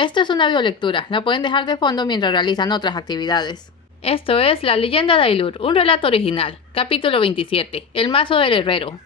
Esto es una audiolectura, la pueden dejar de fondo mientras realizan otras actividades. Esto es La leyenda de Ailur, un relato original, capítulo 27, El mazo del herrero.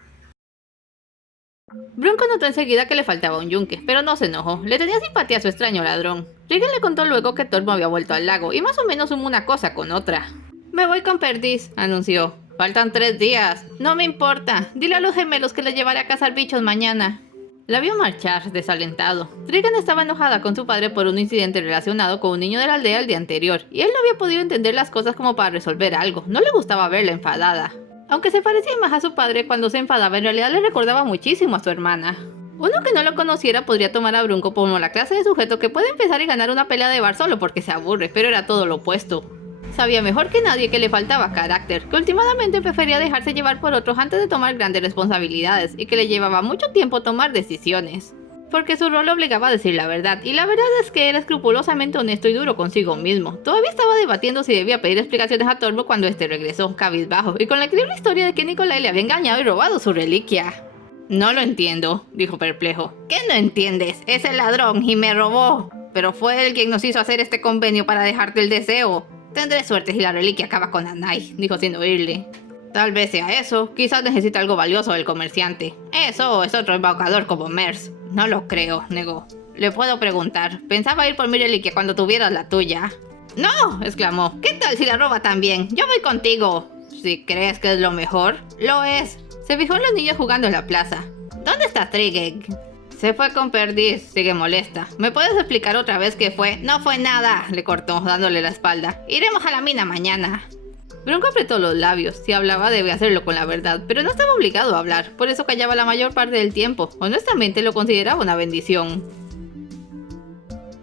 Brunco notó enseguida que le faltaba un yunque, pero no se enojó, le tenía simpatía a su extraño ladrón. Regan le contó luego que Tormo había vuelto al lago, y más o menos sumó una cosa con otra. «Me voy con Perdiz», anunció. «Faltan 3 días. No me importa. Dile a los gemelos que les llevaré a cazar bichos mañana». La vio marchar, desalentado. Regan estaba enojada con su padre por un incidente relacionado con un niño de la aldea el día anterior, y él no había podido entender las cosas como para resolver algo. No le gustaba verla enfadada. Aunque se parecía más a su padre cuando se enfadaba, en realidad le recordaba muchísimo a su hermana. Uno que no lo conociera podría tomar a Brunco como la clase de sujeto que puede empezar y ganar una pelea de bar solo porque se aburre, pero era todo lo opuesto. Sabía mejor que nadie que le faltaba carácter, que últimamente prefería dejarse llevar por otros antes de tomar grandes responsabilidades y que le llevaba mucho tiempo tomar decisiones. Porque su rol lo obligaba a decir la verdad, y la verdad es que era escrupulosamente honesto y duro consigo mismo. Todavía estaba debatiendo si debía pedir explicaciones a Tormo cuando este regresó, cabizbajo, y con la increíble historia de que Nikolai le había engañado y robado su reliquia. «No lo entiendo», dijo perplejo. «¿Qué no entiendes? Es el ladrón y me robó. Pero fue él quien nos hizo hacer este convenio para dejarte el deseo. Tendré suerte si la reliquia acaba con Anai», dijo sin oírle. «Tal vez sea eso, quizás necesita algo valioso del comerciante. Eso es otro embaucador como Mers». «No lo creo», negó. «Le puedo preguntar. Pensaba ir por mi reliquia cuando tuvieras la tuya». «No», exclamó. «¿Qué tal si la roba también? Yo voy contigo». «Si crees que es lo mejor». «Lo es». Se fijó en los niños jugando en la plaza. «¿Dónde está Trigeg?» «Se fue con Perdiz», sigue molesta. «¿Me puedes explicar otra vez qué fue?» «No fue nada», le cortó, dándole la espalda. «Iremos a la mina mañana». Brunco apretó los labios. Si hablaba debía hacerlo con la verdad, pero no estaba obligado a hablar, por eso callaba la mayor parte del tiempo. Honestamente lo consideraba una bendición.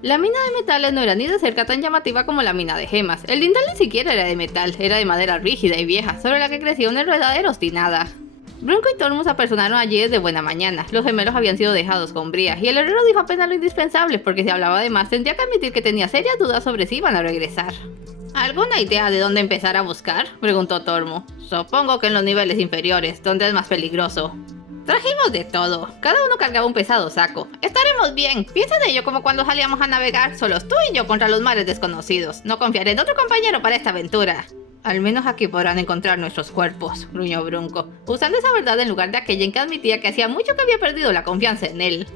La mina de metales no era ni de cerca tan llamativa como la mina de gemas. El lindal ni siquiera era de metal, era de madera rígida y vieja, sobre la que crecía una enredadera obstinada. Brunco y Tormo se apersonaron allí desde buena mañana. Los gemelos habían sido dejados con Bría, y el herrero dijo apenas lo indispensable, porque si hablaba de más tendría que admitir que tenía serias dudas sobre si iban a regresar. «¿Alguna idea de dónde empezar a buscar?», preguntó Tormo. «Supongo que en los niveles inferiores, donde es más peligroso». «Trajimos de todo. Cada uno cargaba un pesado saco. Estaremos bien. Piensa en ello como cuando salíamos a navegar, solos tú y yo contra los mares desconocidos. No confiaré en otro compañero para esta aventura». «Al menos aquí podrán encontrar nuestros cuerpos», gruñó Brunco, usando esa verdad en lugar de aquella en que admitía que hacía mucho que había perdido la confianza en él.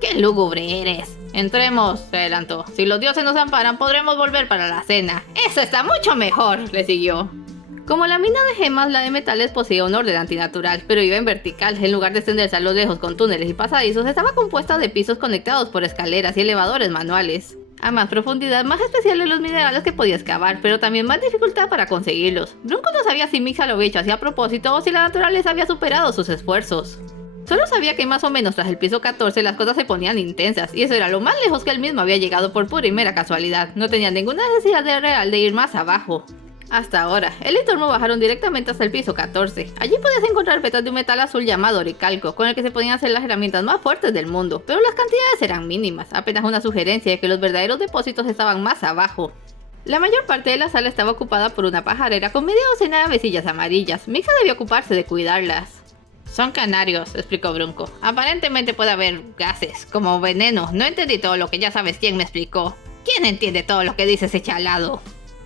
«¡Qué lúgubre eres!» «Entremos», se adelantó. «Si los dioses nos amparan, podremos volver para la cena». «Eso está mucho mejor», le siguió. Como la mina de gemas, la de metales poseía un orden antinatural, pero iba en vertical. En lugar de extenderse a lo lejos con túneles y pasadizos, estaba compuesta de pisos conectados por escaleras y elevadores manuales. A más profundidad, más especiales los minerales que podía excavar, pero también más dificultad para conseguirlos. Brunco no sabía si Mixa lo había hecho así a propósito o si la naturaleza había superado sus esfuerzos. Solo sabía que más o menos tras el piso 14 las cosas se ponían intensas, y eso era lo más lejos que él mismo había llegado por pura y mera casualidad. No tenía ninguna necesidad real de ir más abajo. Hasta ahora, él y Tormo bajaron directamente hasta el piso 14. Allí podías encontrar vetas de un metal azul llamado oricalco, con el que se podían hacer las herramientas más fuertes del mundo, pero las cantidades eran mínimas, apenas una sugerencia de que los verdaderos depósitos estaban más abajo. La mayor parte de la sala estaba ocupada por una pajarera con media docena de avecillas amarillas. Mixa debía ocuparse de cuidarlas. «Son canarios», explicó Brunco. «Aparentemente puede haber gases, como veneno. No entendí todo lo que ya sabes quién me explicó». «¿Quién entiende todo lo que dice ese chalado?»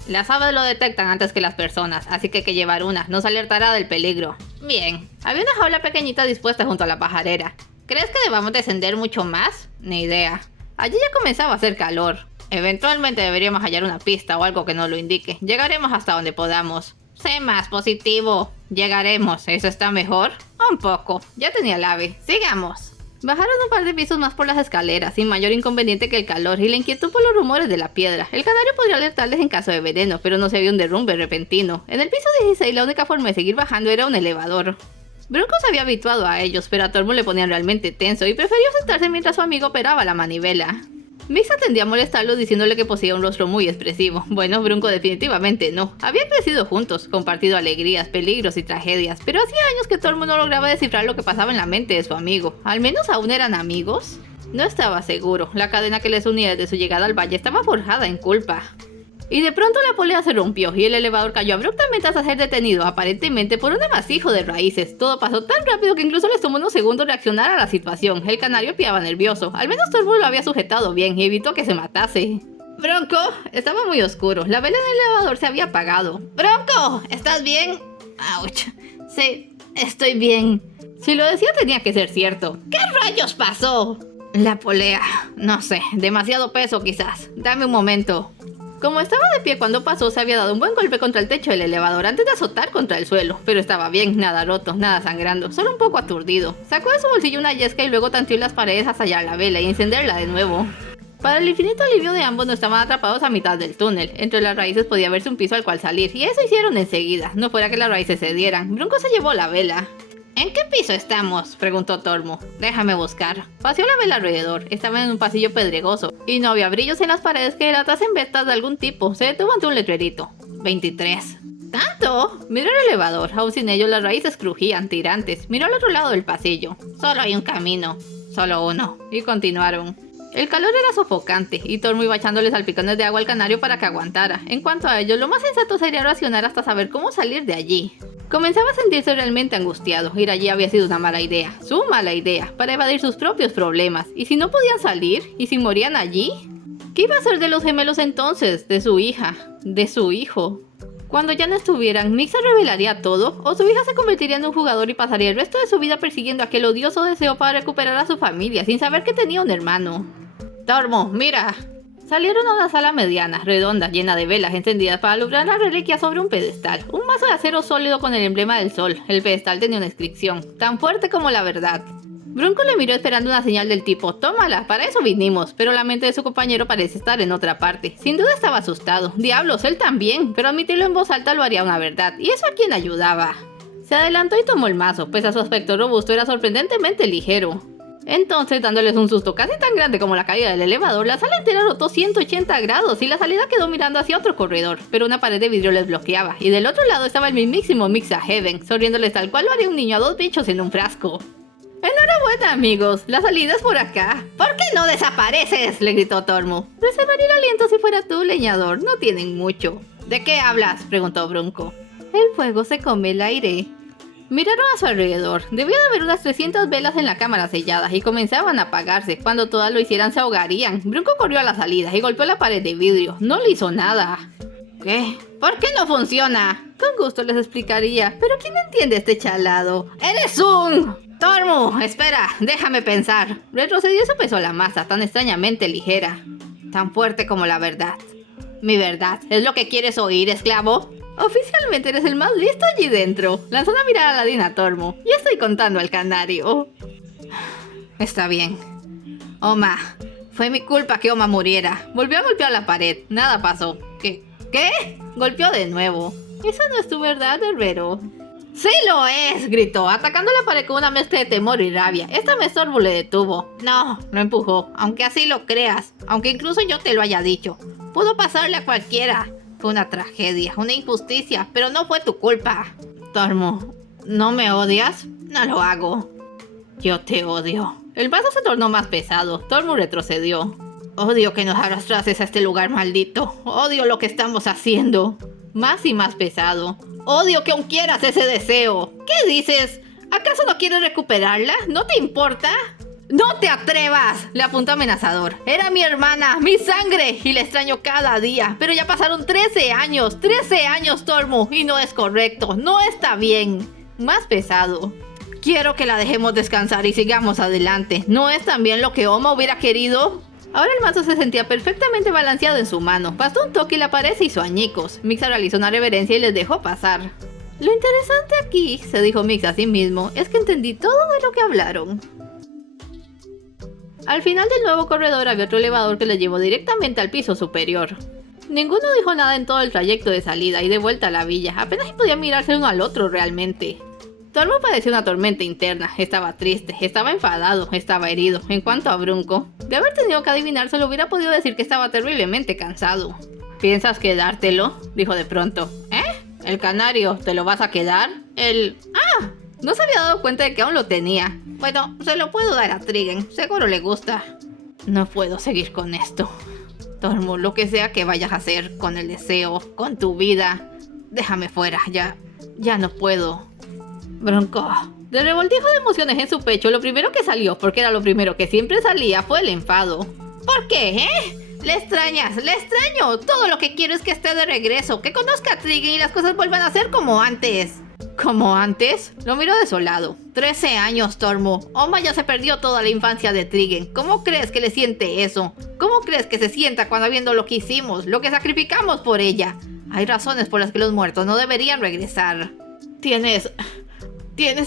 «Las aves lo detectan antes que las personas, así que hay que llevar una. Nos alertará del peligro». «Bien». Había una jaula pequeñita dispuesta junto a la pajarera. «¿Crees que debamos descender mucho más?» «Ni idea». Allí ya comenzaba a hacer calor. «Eventualmente deberíamos hallar una pista o algo que nos lo indique. Llegaremos hasta donde podamos». «Sé más positivo». «Llegaremos. ¿Eso está mejor?» «Un poco. Ya tenía el ave. Sigamos». Bajaron un par de pisos más por las escaleras, sin mayor inconveniente que el calor y la inquietud por los rumores de la piedra. El canario podría alertarles en caso de veneno, pero no se vio un derrumbe repentino. En el piso 16 la única forma de seguir bajando era un elevador. Brunco se había habituado a ellos, pero a Tormo le ponían realmente tenso y prefirió sentarse mientras su amigo operaba la manivela. Mixa tendía a molestarlo diciéndole que poseía un rostro muy expresivo. Bueno, Brunco definitivamente no. Habían crecido juntos, compartido alegrías, peligros y tragedias, pero hacía años que Tormo no lograba descifrar lo que pasaba en la mente de su amigo. ¿Al menos aún eran amigos? No estaba seguro. La cadena que les unía desde su llegada al valle estaba forjada en culpa. Y de pronto la polea se rompió y el elevador cayó abruptamente hasta ser detenido, aparentemente por un amasijo de raíces. Todo pasó tan rápido que incluso les tomó unos segundos reaccionar a la situación. El canario piaba nervioso. Al menos Tormo lo había sujetado bien y evitó que se matase. Bronco, estaba muy oscuro. La vela del elevador se había apagado. Bronco, ¿estás bien? Ouch. Sí, estoy bien. Si lo decía tenía que ser cierto. ¿Qué rayos pasó? La polea. No sé, demasiado peso quizás. Dame un momento. Como estaba de pie cuando pasó, se había dado un buen golpe contra el techo del elevador antes de azotar contra el suelo. Pero estaba bien, nada roto, nada sangrando, solo un poco aturdido. Sacó de su bolsillo una yesca y luego tanteó las paredes hasta hallar la vela y encenderla de nuevo. Para el infinito alivio de ambos no estaban atrapados a mitad del túnel. Entre las raíces podía verse un piso al cual salir, y eso hicieron enseguida. No fuera que las raíces cedieran. Bronco se llevó la vela. ¿En qué piso estamos?, preguntó Tormo. Déjame buscar. Paseó la vela alrededor. Estaba en un pasillo pedregoso, y no había brillos en las paredes que delatasen vetas de algún tipo. Se detuvo ante un letrerito. 23. ¿Tanto? Miró el elevador. Aún sin ello las raíces crujían, tirantes. Miró al otro lado del pasillo. Solo hay un camino. Solo uno. Y continuaron. El calor era sofocante, y Tormo iba echándole salpicones de agua al canario para que aguantara. En cuanto a ello, lo más sensato sería racionar hasta saber cómo salir de allí. Comenzaba a sentirse realmente angustiado. Ir allí había sido una mala idea, su mala idea, para evadir sus propios problemas. ¿Y si no podían salir? ¿Y si morían allí? ¿Qué iba a hacer de los gemelos entonces? ¿De su hija? ¿De su hijo? Cuando ya no estuvieran, ¿Mick se revelaría todo? ¿O su hija se convertiría en un jugador y pasaría el resto de su vida persiguiendo aquel odioso deseo para recuperar a su familia, sin saber que tenía un hermano? Tormo, mira. Salieron a una sala mediana, redonda, llena de velas encendidas para alumbrar la reliquia sobre un pedestal. Un mazo de acero sólido con el emblema del sol. El pedestal tenía una inscripción, tan fuerte como la verdad. Bronco le miró esperando una señal del tipo, tómala, para eso vinimos, pero la mente de su compañero parece estar en otra parte. Sin duda estaba asustado. Diablos, él también, pero admitirlo en voz alta lo haría una verdad, y eso a quien ayudaba. Se adelantó y tomó el mazo, pues a su aspecto robusto era sorprendentemente ligero. Entonces, dándoles un susto casi tan grande como la caída del elevador, la sala entera rotó 180 grados y la salida quedó mirando hacia otro corredor, pero una pared de vidrio les bloqueaba, y del otro lado estaba el mismísimo Mixaheaven, sonriéndoles tal cual lo haría un niño a dos bichos en un frasco. ¡Enhorabuena, amigos! La salida es por acá. ¿Por qué no desapareces?, le gritó Tormo. Reservaría el aliento si fuera tú, leñador. No tienen mucho. ¿De qué hablas?, preguntó Bronco. El fuego se come el aire. Miraron a su alrededor. Debía de haber unas 300 velas en la cámara selladas y comenzaban a apagarse. Cuando todas lo hicieran se ahogarían. Bronco corrió a la salida y golpeó la pared de vidrio. No le hizo nada. ¿Qué? ¿Por qué no funciona? Con gusto les explicaría, pero ¿quién entiende este chalado? ¡Eres un... Tormo! Espera, déjame pensar. Retrocedió y se pesó la masa, tan extrañamente ligera. Tan fuerte como la verdad. ¿Mi verdad es lo que quieres oír, esclavo? Oficialmente eres el más listo allí dentro. Lanzó una mirada aladina a Tormo. Ya estoy contando al canario. Está bien. Oma, fue mi culpa que Oma muriera. Volvió a golpear la pared. Nada pasó. ¿Qué? Golpeó de nuevo. Esa no es tu verdad, Herbero. ¡Sí lo es!, gritó, atacando la pared con una mezcla de temor y rabia. Esta vez Tormo le detuvo. No, lo empujó, aunque así lo creas. Aunque incluso yo te lo haya dicho. Pudo pasarle a cualquiera. Fue una tragedia, una injusticia, pero no fue tu culpa. Tormo, ¿no me odias? No lo hago. Yo te odio. El vaso se tornó más pesado. Tormo retrocedió. Odio que nos arrastrases a este lugar maldito. Odio lo que estamos haciendo. Más y más pesado. Odio que aún quieras ese deseo. ¿Qué dices? ¿Acaso no quieres recuperarla? ¿No te importa? ¡No te atrevas!, le apuntó amenazador. Era mi hermana, mi sangre, y la extraño cada día. Pero ya pasaron 13 años. 13 años, Tormo, y no es correcto. No está bien. Más pesado. Quiero que la dejemos descansar y sigamos adelante. ¿No es también lo que Oma hubiera querido? Ahora el mazo se sentía perfectamente balanceado en su mano. Bastó un toque y la pared se hizo añicos. Mixa realizó una reverencia y les dejó pasar. Lo interesante aquí, se dijo Mix a sí mismo, es que entendí todo de lo que hablaron. Al final del nuevo corredor había otro elevador que les llevó directamente al piso superior. Ninguno dijo nada en todo el trayecto de salida y de vuelta a la villa. Apenas podían mirarse uno al otro realmente. Tormo padeció una tormenta interna. Estaba triste, estaba enfadado, estaba herido. En cuanto a Bronco, de haber tenido que adivinar, solo hubiera podido decir que estaba terriblemente cansado. ¿Piensas quedártelo?, dijo de pronto. ¿Eh? ¿El canario? ¿Te lo vas a quedar? ¡Ah! No se había dado cuenta de que aún lo tenía. Bueno, se lo puedo dar a Trigen. Seguro le gusta. No puedo seguir con esto. Tormo, lo que sea que vayas a hacer con el deseo, con tu vida, déjame fuera, ya no puedo. Bronco. Del revoltijo de emociones en su pecho, lo primero que salió, porque era lo primero que siempre salía, fue el enfado. ¿Por qué, Le extrañas, le extraño. Todo lo que quiero es que esté de regreso, que conozca a Trigun y las cosas vuelvan a ser como antes. ¿Como antes? Lo miró desolado. 13 años, Tormo. Oma ya se perdió toda la infancia de Trigun. ¿Cómo crees que le siente eso? ¿Cómo crees que se sienta cuando viendo lo que hicimos, lo que sacrificamos por ella? Hay razones por las que los muertos no deberían regresar. ¿Tienes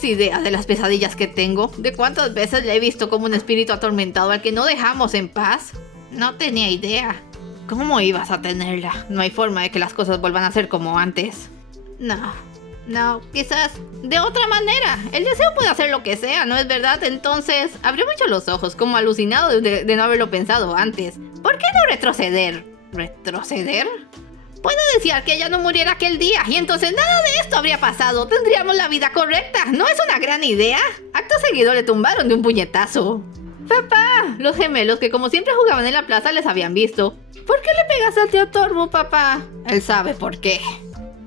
idea de las pesadillas que tengo? ¿De cuántas veces le he visto como un espíritu atormentado al que no dejamos en paz? No tenía idea. ¿Cómo ibas a tenerla? No hay forma de que las cosas vuelvan a ser como antes. No, quizás de otra manera. El deseo puede hacer lo que sea, ¿no es verdad? Entonces, abrió mucho los ojos, como alucinado de no haberlo pensado antes. ¿Por qué no retroceder? ¿Retroceder? Puedo desear que ella no muriera aquel día, y entonces nada de esto habría pasado. Tendríamos la vida correcta. ¿No es una gran idea? Acto seguido le tumbaron de un puñetazo. ¡Papá! Los gemelos que como siempre jugaban en la plaza les habían visto. ¿Por qué le pegaste al tío Tormo, papá? Él sabe por qué.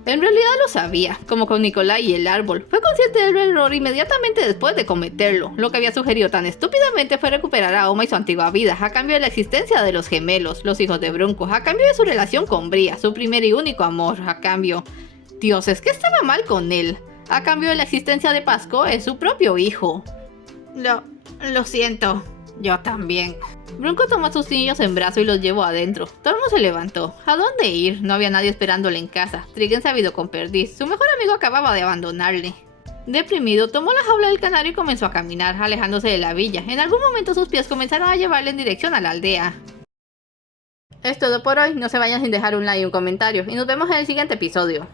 En realidad lo sabía, como con Nicolai y el árbol. Fue consciente del error inmediatamente después de cometerlo. Lo que había sugerido tan estúpidamente fue recuperar a Oma y su antigua vida, a cambio de la existencia de los gemelos, los hijos de Bronco, a cambio de su relación con Bria, su primer y único amor, a cambio... Dioses, ¿qué estaba mal con él? A cambio de la existencia de Pascoe, su propio hijo. Lo siento. Yo también. Bronco tomó a sus niños en brazo y los llevó adentro. Tormo se levantó. ¿A dónde ir? No había nadie esperándole en casa. Trigun se había ido con Perdiz. Su mejor amigo acababa de abandonarle. Deprimido, tomó la jaula del canario y comenzó a caminar, alejándose de la villa. En algún momento sus pies comenzaron a llevarle en dirección a la aldea. Es todo por hoy. No se vayan sin dejar un like y un comentario. Y nos vemos en el siguiente episodio.